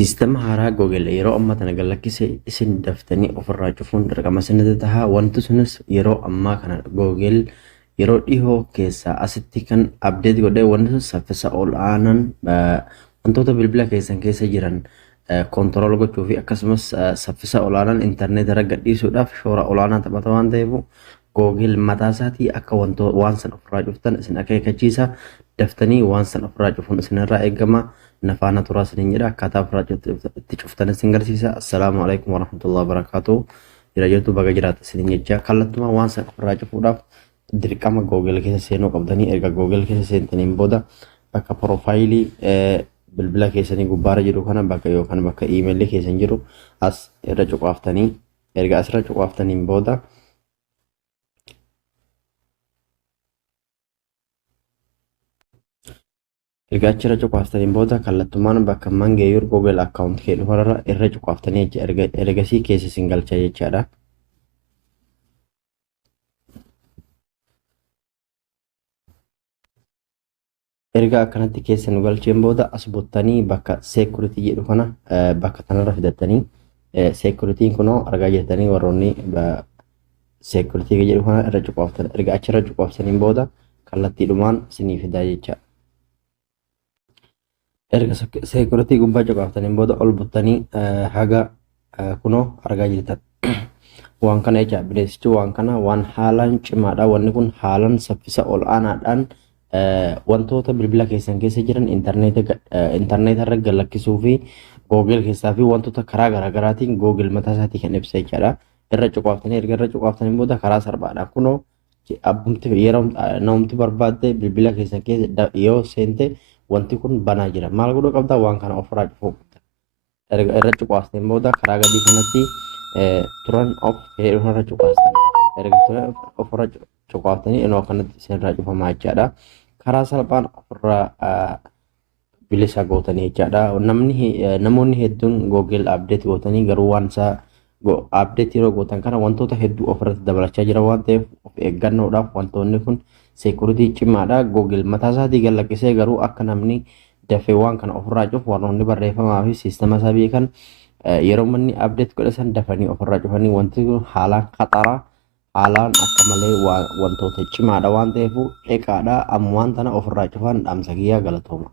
Sistema haaraa Google yeroo ammaa kana galakkise isin daftanii ofirraa cufuun dirqama isinii taha. Wanti sunis yeroo ammaa kana Google yeroo dhihoo keessaa asitti kan update godhee wanti sun saffisa ol aanaan wantoota bilbila keessan keessa jiran kontirool gochuu fi akkasumas saffisa ol aanaan intarneet irra gadhiisuudhaaf shoora olaanaa taphata waan ta'eef Google mataa isaatii akka waan san ofirraa cuftan isin akeekkachiisa. Daftanii waan san ofirraa cufuun isinirraa eegama. Nafaana turaa isiniin jedha akkaataa ofirraa itti cuftan isin garsiisa. Assalaamu alaikum warahmatullahi wabarakatuh. Jira jirtu baga jiraata isiniin jecha kallattumaa waan san ofirraa cufuudhaaf dirqama Google keessa seenuu qabdanii erga Google keessa seentaniin booda bakka profaayilii bilbila keessanii gubbaarra jiru kana bakka yookaan bakka iimeelii keessan jiru as irra cuqaaftanii erga asirra cuqaaftaniin booda erga achirra cuqaaftaniin booda kallattumaan bakka mangeeyur Google account kee dhufarra irra cuqaaftanii ergasii keessa isin galcha jechaadha. Erga akkanatti keessa nu galcheen booda as buttanii bakka security jedhu kana bakka kanarra fidattanii security'n kunoo argaa jirtanii warroonni security jedhu kana irra cuqaaftan erga achirra cuqaaftaniin booda kallattiidhumaan isinii fidaa jechaadha. Erga security gubbaa cuqaaftaniin booda ol buttanii haga kunoo argaa jirtan waan kana jecha bineesichi waan kana waan haalaan cimaadha. Wanni kun haalaan saffisa ol aanaadhaan wantoota bilbila keessan keessa jiran intarneeta irra galakkisuu fi Google keessaa fi wantoota karaa garaagaraatiin Google mataa isaatii kan ibsa jechaadha. Irra cuqaaftanii erga irra cuqaaftaniin booda karaa salphaadha kunoo abbumti yeroo namumti barbaadde bilbila keessan keessa yoo seente wanti kun banaa jira. Maal godhuu qabda waan kana ofirraa cufuu qabda. Erga irra cuqaasteen booda karaa gadii kanatti turan of irra cuqaastan. Erga turan ofirra cuqaaftanii inoo kanatti isinirraa cufamaa jechaadha. Karaa salphaan ofirraa bilisa gootanii jechaadha. Namoonni hedduun Google update gootanii garuu waan isaa update yeroo gootan kana wantoota hedduu ofirratti dabalachaa jira waan ta'eef of eeggannoodhaaf wantoonni kun security cimaadha. Google mataa isaatii galakkisee garuu akka namni dafee waan kana ofirraa cufu warroonni barreeffamaa fi siistama isaa beekan yeroo manni update godhan dafanii ofirraa cufanii wanti kun haalaan khaxaraa haalaan akka malee wantoota cimaadha waan ta'eef dheqaadha. Amma waan tana ofirraa cufan dhaamsa kiyyaa galatooma.